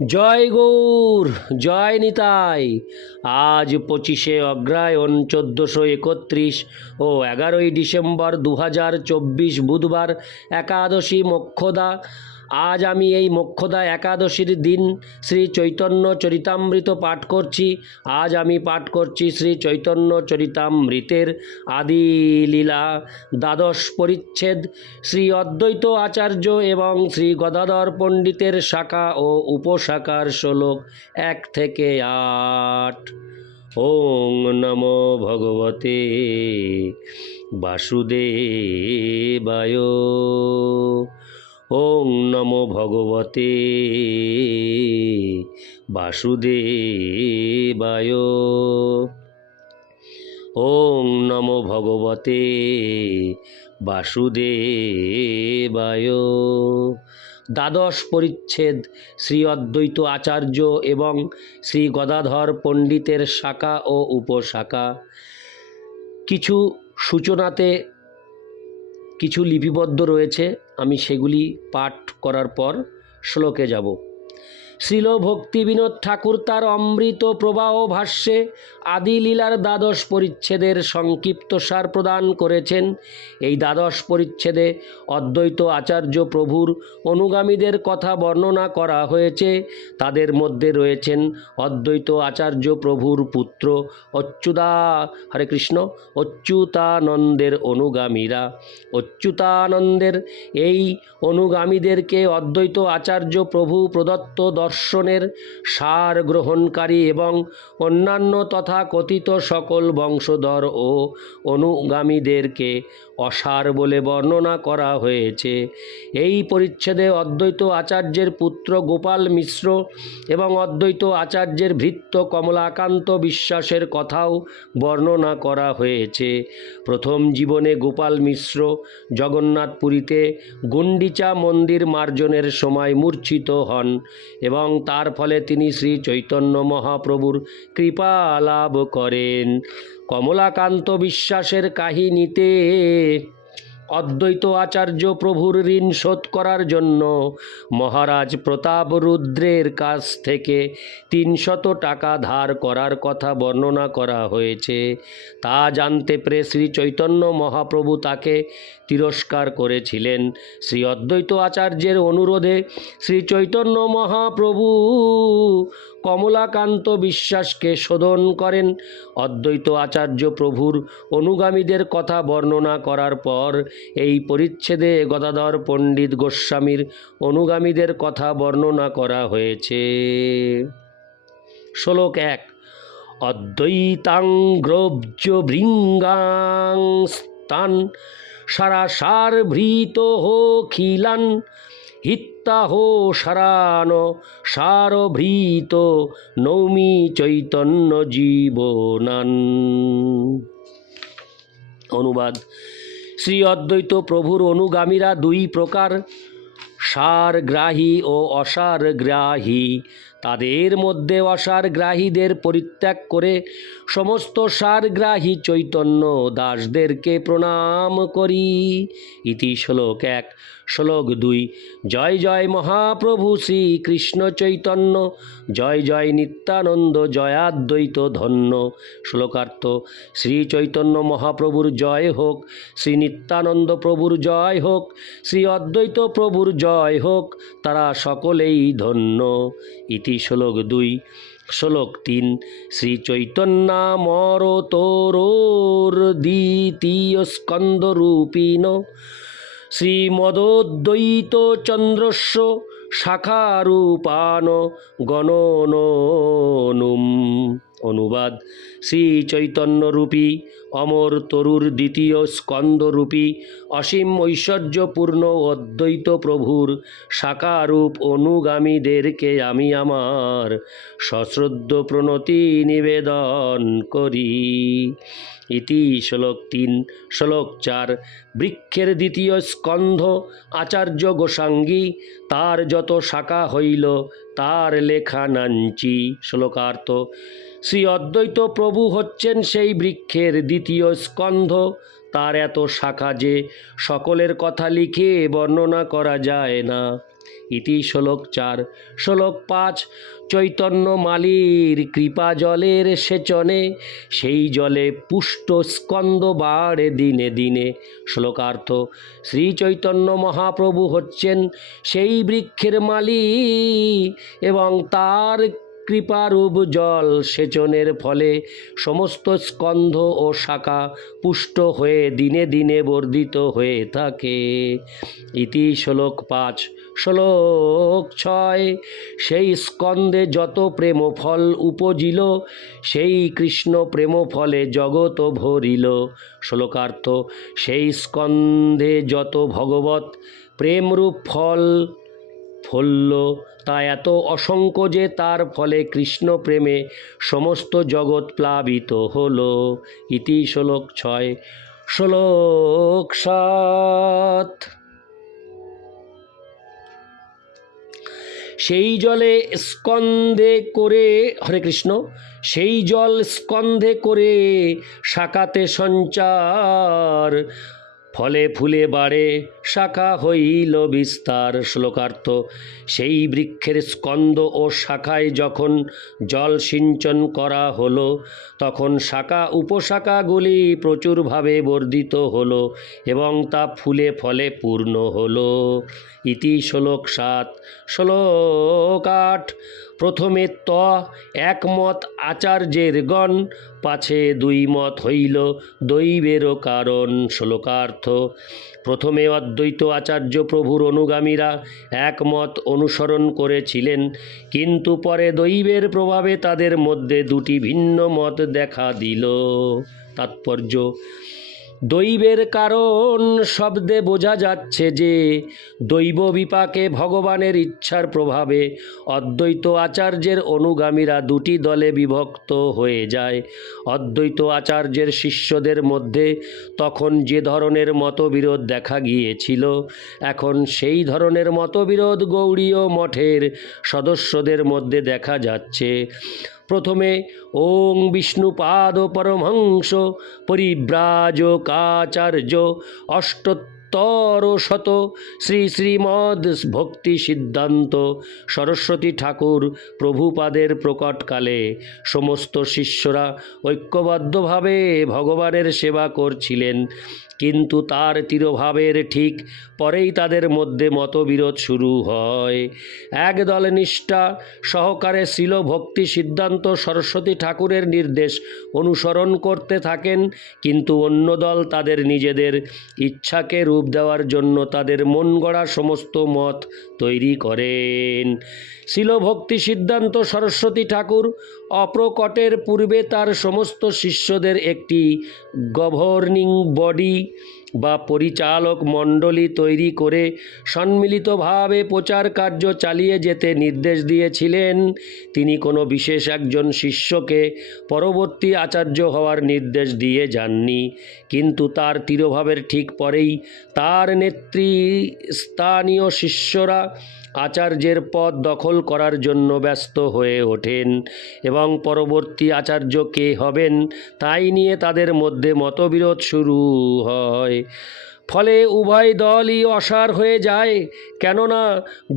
জয় গৌর, জয় নিতাই। আজ পঁচিশে অগ্রায়ণ, চোদ্দোশো একত্রিশ ও এগারোই ডিসেম্বর দু হাজার চব্বিশ বুধবার একাদশী মোক্ষদা আজ আমি এই মোক্ষদা একাদশীর দিন শ্রী চৈতন্য চরিতামৃত পাঠ করছি। আজ আমি পাঠ করছি শ্রী চৈতন্য চরিতামৃতের আদি লীলা, দ্বাদশ পরিচ্ছেদ, শ্রী অদ্বৈত আচার্য এবং শ্রী গদাধর পণ্ডিতের শাখা ও উপশাখার শ্লোক এক থেকে আট। ওং নমো ভগবতে বাসুদেবায়। ওং নমো ভগবতে। বাসুদেবায়। ওং নমো ভগবতে। বাসুদেবায়। দ্বাদশ পরিচ্ছেদ শ্রী অদ্বৈত আচার্য এবং শ্রী গদাধর পণ্ডিতের শাখা ও উপশাখা। কিছু সূচনাতে কিছু লিপিবদ্ধ রয়েছে। আমি সেগুলি পাঠ করার পর শ্লোকে যাব। শ্রীল ভক্তি বিনোদ ঠাকুর তার অমৃত প্রবাহ ভাষ্যে আদি লীলার দ্বাদশ পরিচ্ছেদের সংক্ষিপ্ত সার প্রদান করেছেন। এই দ্বাদশ পরিচ্ছেদে অদ্বৈত আচার্য প্রভুর অনুগামীদের কথা বর্ণনা করা হয়েছে। তাদের মধ্যে রয়েছেন অদ্বৈত আচার্য প্রভুর পুত্র অচ্যুদা হরে কৃষ্ণ, অচ্যুতানন্দের অনুগামীরা। অচ্যুতানন্দের এই অনুগামীদেরকে অদ্বৈত আচার্য প্রভু প্রদত্ত দর্শনের সার গ্রহণকারী এবং অন্যান্য তথা কথিত সকল বংশধর ও অনুগামীদেরকে অসার বলে বর্ণনা করা হয়েছে। এই পরিচ্ছেদে অদ্বৈত আচার্যের পুত্র গোপাল মিশ্র এবং অদ্বৈত আচার্যের ভৃত্য কমলাকান্ত বিশ্বাসের কথাও বর্ণনা করা হয়েছে। প্রথম জীবনে গোপাল মিশ্র জগন্নাথপুরীতে গুন্ডিচা মন্দির মার্জনের সময় মূর্ছিত হন এবং তার ফলে তিনি শ্রী চৈতন্য মহাপ্রভুর কৃপা লাভ করেন। কমলাকান্ত বিশ্বাসের কাহিনীতে অদ্বৈত আচার্য প্রভুর ঋণ শোধ করার জন্য মহারাজ প্রতাপ রুদ্রের কাছ থেকে তিনশত টাকা ধার করার কথা বর্ণনা করা হয়েছে। তা জানতে পেরে শ্রী চৈতন্য মহাপ্রভু তাকে তিরস্কার করেছিলেন। শ্রী অদ্বৈত আচার্যের অনুরোধে শ্রী চৈতন্য মহাপ্রভু কমলাকান্ত বিশ্বাসকে শোধন করেন। অদ্বৈত আচার্য প্রভুর অনুগামীদের কথা বর্ণনা করার পর এই পরিচ্ছেদে গদাধর পণ্ডিত গোস্বামীর অনুগামীদের কথা বর্ণনা করা হয়েছে। শ্লোক এক, অদ্বৈতাং ভৃঙ্গাং স্তান সারাসার ভৃত হো খিলান হিত্তাহ সারান সারভৃত নৌমি চৈতন্য জীবনান। অনুবাদ। শ্রী অদ্বৈত প্রভুর অনুগামীরা দুই প্রকার, সারগ্রাহী ও অসারগ্রাহী। তাদের মধ্যে অসারগ্রাহীদের পরিত্যাগ করে সমস্ত সারগ্রাহী চৈতন্য দাসদেরকে প্রণাম করি। ইতি শ্লোক এক। শ্লোক দুই। জয় জয় মহাপ্রভু শ্রী কৃষ্ণ চৈতন্য। জয় জয় নিত্যানন্দ জয়াদ্বৈত ধন্য। শ্লোকার্থ। শ্রী চৈতন্য মহাপ্রভুর জয় হোক। শ্রী নিত্যানন্দ প্রভুর জয় হোক। শ্রী অদ্বৈত প্রভুর জয় হোক। তারা সকলেই ধন্য। ইতি শ্লোক দুই, শ্লোক তিন শ্রী চৈতন্যামর তোর দ্বিতীয় স্কন্দরূপিণ শ্রীমদোদ্বৈত চন্দ্রস্য শাখারূপান গণনুম অনুবাদ শ্রী চৈতন্যরূপী অমর তরুর দ্বিতীয় স্কন্দরূপী অসীম ঐশ্বর্যপূর্ণ অদ্বৈত প্রভুর সাকারূপ অনুগামীদেরকে আমি আমার সশ্রদ্ধ প্রণতি নিবেদন করি। ইতি শ্লোক তিন, শ্লোক চার, বৃক্ষের দ্বিতীয় স্কন্ধ আচার্য গোসাঙ্গী, তার যত শাখা হইল তার লেখা নাঞ্চি। শ্লোকার্থ শ্রী অদ্বৈত প্রভু হচ্ছেন সেই বৃক্ষের দ্বিতীয় স্কন্ধ। তার এত শাখা যে সকলের কথা লিখে বর্ণনা করা যায় না। ইতি শ্লোক চার। শ্লোক পাঁচ, চৈতন্য মালির কৃপা জলের সেচনে, সেই জলে পুষ্ট স্কন্দ বাড়ে দিনে দিনে। শ্লোকার্থ, শ্রী চৈতন্য মহাপ্রভু হচ্ছেন সেই বৃক্ষের মালি এবং তার কৃপারূপ জল সেচনের ফলে সমস্ত স্কন্ধ ও শাখা পুষ্ট হয়ে দিনে দিনে বর্ধিত হয়ে থাকে। ইতি শ্লোক পাঁচ। শ্লোক ছয়, সেই স্কন্ধে যত প্রেম ফল উপজিল, সেই কৃষ্ণ প্রেম ফলে জগৎ ভরিল। শ্লোকার্থ, সেই স্কন্ধে যত ভগবত প্রেমরূপ ফল ফলল, তা এত অসংখ্য যে তার ফলে কৃষ্ণ প্রেমে সমস্ত জগৎ প্লাবিত হলো। ইতি শ্লোক ছয়। শ্লোক সাত। সেই জলে স্কন্ধে করে, হরে কৃষ্ণ, সেই জল স্কন্ধে করে শাখাতে সঞ্চার ফলে ফুলে বাড়ে, শাখা হইল বিস্তার শ্লোকার্থ। সেই বৃক্ষের স্কন্দ ও শাখায় যখন জল সিঞ্চন করা হলো, তখন শাখা উপশাখাগুলি প্রচুরভাবে বর্ধিত হলো এবং তা ফুলে ফলে পূর্ণ হলো। ইতি শ্লোক সাত। শ্লোক আট। প্রথমে ত, একমত আচার্যের গণ, পাছে দুই মত হইল দৈবেরও কারণ শ্লোকার্থ। প্রথমে অদ্বৈত আচার্য প্রভুর অনুগামীরা একমত অনুসরণ করেছিলেন, কিন্তু পরে দৈবের প্রভাবে তাদের মধ্যে দুটি ভিন্ন মত দেখা দিল। তাৎপর্য দৈবের কারণ শব্দে বোঝা যাচ্ছে যে দৈব বিপাকে ভগবানের ইচ্ছার প্রভাবে অদ্বৈত আচার্যের অনুগামীরা দুটি দলে বিভক্ত হয়ে যায়। অদ্বৈত আচার্যের শিষ্যদের মধ্যে তখন যে ধরনের মতবিরোধ দেখা গিয়েছিল, এখন সেই ধরনের মতবিরোধ গৌড়ীয় মঠের সদস্যদের মধ্যে দেখা যাচ্ছে। প্রথমে ওং বিষ্ণুপাদ পরমহংস পরিব্রাজকাচার্য অষ্টোত্তর শত শ্রী শ্রীমদ ভক্তি সিদ্ধান্ত সরস্বতী ঠাকুর প্রভুপাদের প্রকটকালে। সমস্ত শিষ্যরা ঐক্যবদ্ধভাবে ভগবানের সেবা করছিলেন, কিন্তু তার তিরোভাবের ঠিক পরেই তাদের মধ্যে মতবিরোধ শুরু হয়। একদল নিষ্ঠা সহকারে শিল ভক্তি সিদ্ধান্ত সরস্বতী ঠাকুরের নির্দেশ অনুসরণ করতে থাকেন, কিন্তু অন্য দল তাদের নিজেদের ইচ্ছাকে রূপ দেওয়ার জন্য তাদের মন গড়া সমস্ত মত তৈরি করেন। শিলভক্তি সিদ্ধান্ত সরস্বতী ঠাকুর অপ্রকটের পূর্বে তার সমস্ত শিষ্যদের একটি গভর্নিং বডি বা পরিচালক মণ্ডলী তৈরি করে সম্মিলিতভাবে প্রচার কার্য চালিয়ে যেতে নির্দেশ দিয়েছিলেন। তিনি কোনো বিশেষ একজন শিষ্যকে পরবর্তী আচার্য হওয়ার নির্দেশ দিয়ে যাননি। কিন্তু তার তিরোভাবের ঠিক পরেই তার নেত্রী স্থানীয় শিষ্যরা আচার্যের পদ দখল করার জন্য ব্যস্ত হয়ে ওঠেন এবং পরবর্তী আচার্য কে হবেন তাই নিয়ে তাদের মধ্যে মতবিরোধ শুরু হয়। ফলে উভয় দলই অসার হয়ে যায়। কেননা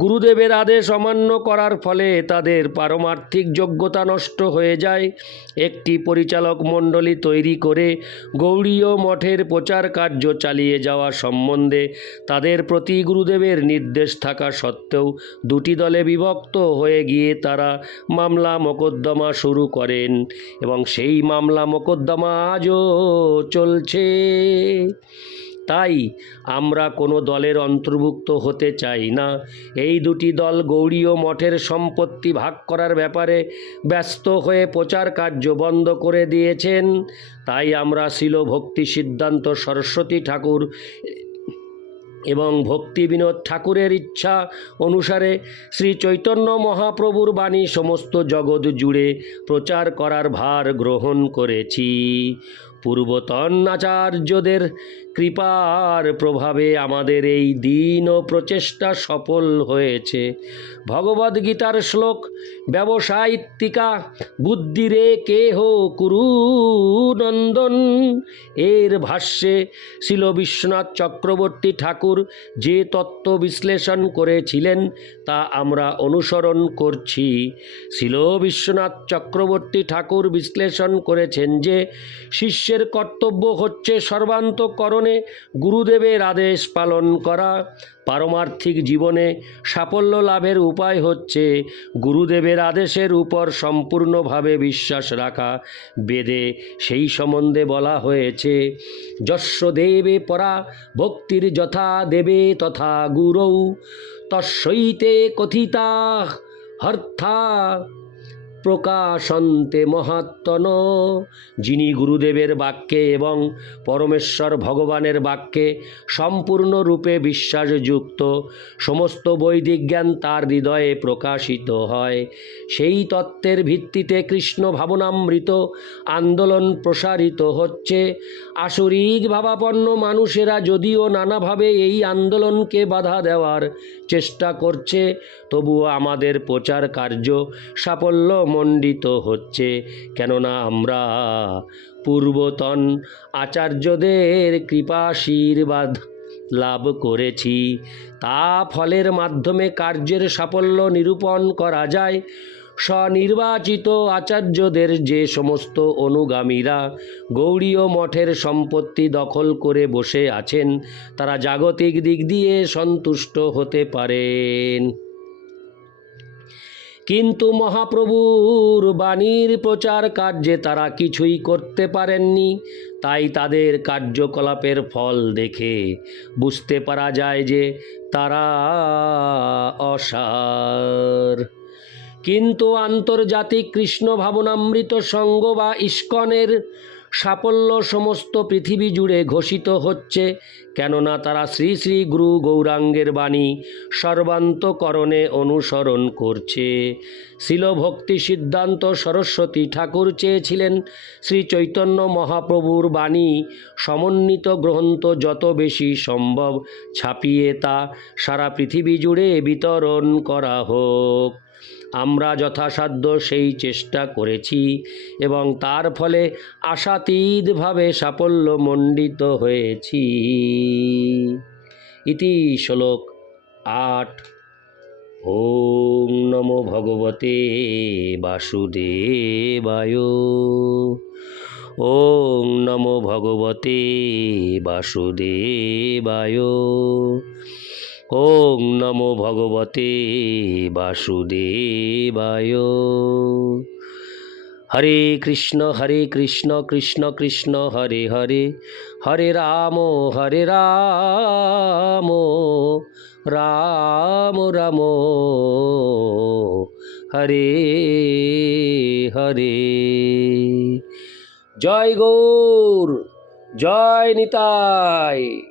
গুরুদেবের আদেশ অমান্য করার ফলে তাদের পারমার্থিক যোগ্যতা নষ্ট হয়ে যায়। একটি পরিচালক মণ্ডলী তৈরি করে গৌড়ীয় মঠের প্রচার কার্য চালিয়ে যাওয়া সম্বন্ধে তাদের প্রতি গুরুদেবের নির্দেশ থাকা সত্ত্বেও দুটি দলে বিভক্ত হয়ে গিয়ে তারা মামলা মোকদ্দমা শুরু করেন এবং সেই মামলা মোকদ্দমা আজও চলছে। তাই আমরা কোনো দলের অন্তর্ভুক্ত হতে চাই না। এই দুটি দল গৌড়ীয় মঠের সম্পত্তি ভাগ করার ব্যাপারে ব্যস্ত হয়ে প্রচার কার্য বন্ধ করে দিয়েছেন। তাই আমরা শিল ভক্তি সিদ্ধান্ত সরস্বতী ঠাকুর এবং ভক্তি বিনোদ ঠাকুরের ইচ্ছা অনুসারে শ্রী চৈতন্য মহাপ্রভুর বাণী সমস্ত জগৎ জুড়ে প্রচার করার ভার গ্রহণ করেছি। পূর্বতন আচার্যদের কৃপার প্রভাবে আমাদের এই দিন ও প্রচেষ্টা সফল হয়েছে। ভগবদ্গীতার শ্লোক, ব্যবসায়িত্তিকা, বুদ্ধিরে কেহ কুরু নন্দন। এর ভাষ্যে, শিল বিশ্বনাথ চক্রবর্তী ঠাকুর যে তত্ত্ব বিশ্লেষণ করেছিলেন তা আমরা অনুসরণ করছি। শিল বিশ্বনাথ চক্রবর্তী ঠাকুর বিশ্লেষণ করেছেন যে, শিষ্যের কর্তব্য হচ্ছে সর্বান্তকরণে গুরুদেবের আদেশ পালন করা। পারমার্থিক জীবনে সাফল্য লাভের উপায় হচ্ছে গুরুদেবের আদেশের উপর সম্পূর্ণভাবে বিশ্বাস রাখা। বেদে সেই সম্বন্ধে বলা হয়েছে যস্য দেবে পরা ভক্তির যথা দেবে তথা গুরৌ, তস্যৈতে কথিতা হর্থা প্রকাশন্তে মহাত্মন যিনি গুরুদেবের বাক্যে এবং পরমেশ্বর ভগবানের বাক্যে সম্পূর্ণরূপে বিশ্বাসযুক্ত, সমস্ত বৈদিক জ্ঞান তার হৃদয়ে প্রকাশিত হয়। সেই তত্ত্বের ভিত্তিতে কৃষ্ণ ভাবনামৃত আন্দোলন প্রসারিত হচ্ছে। আসরিক ভাবাপন্ন মানুষেরা যদিও নানাভাবে এই আন্দোলনকে বাধা দেওয়ার চেষ্টা করছে, তবুও আমাদের প্রচার কার্য সাফল্য মণ্ডিত হচ্ছে, কেননা আমরা পূর্বতন আচার্যদের কৃপাশীর্বাদ লাভ করেছি। তা ফলের মাধ্যমে কার্যের সাফল্য নিরূপণ করা যায়। স্বনির্বাচিত আচার্যদের যে সমস্ত অনুগামীরা গৌড়ীয় মঠের সম্পত্তি দখল করে বসে আছেন, তারা জাগতিক দিক দিয়ে সন্তুষ্ট হতে পারেন। কিন্তু মহাপ্রভুর বাণীর প্রচার কার্যে তারা কিছুই করতে পারেননি, তাই তাদের কার্যকলাপের ফল দেখে বুঝতে পারা যায় যে তারা অসার। কিন্তু আন্তর্জাতিক কৃষ্ণ ভাবনামৃত সঙ্গ বা ইস্কনের সাফল্য সমস্ত পৃথিবী জুড়ে ঘোষিত হচ্ছে, কেননা তারা শ্রী শ্রী গুরু গৌরাঙ্গের বাণী সর্বান্তকরণে অনুসরণ করছে। শিলভক্তি সিদ্ধান্ত সরস্বতী ঠাকুর চেয়েছিলেন শ্রী চৈতন্য মহাপ্রভুর বাণী, সমন্বিত গ্রন্থ যত বেশি সম্ভব ছাপিয়ে তা সারা পৃথিবী জুড়ে বিতরণ করা হোক। আমরা যথাসাধ্য সেই চেষ্টা করেছি এবং তার ফলে আশাতীতভাবে সাফল্যমণ্ডিত হয়েছি। ইতি শ্লোক আট। ওম নমো ভগবতে বাসুদেবায়। ওম নমো ভগবতে বাসুদেবায়। ওম নমো ভগবতে বাসুদেবায়। হরে কৃষ্ণ হরে কৃষ্ণ কৃষ্ণ কৃষ্ণ, হরে হরে হরে রাম হরে রাম রাম রাম, হরে হরে। জয় গৌর, জয় নিতাই।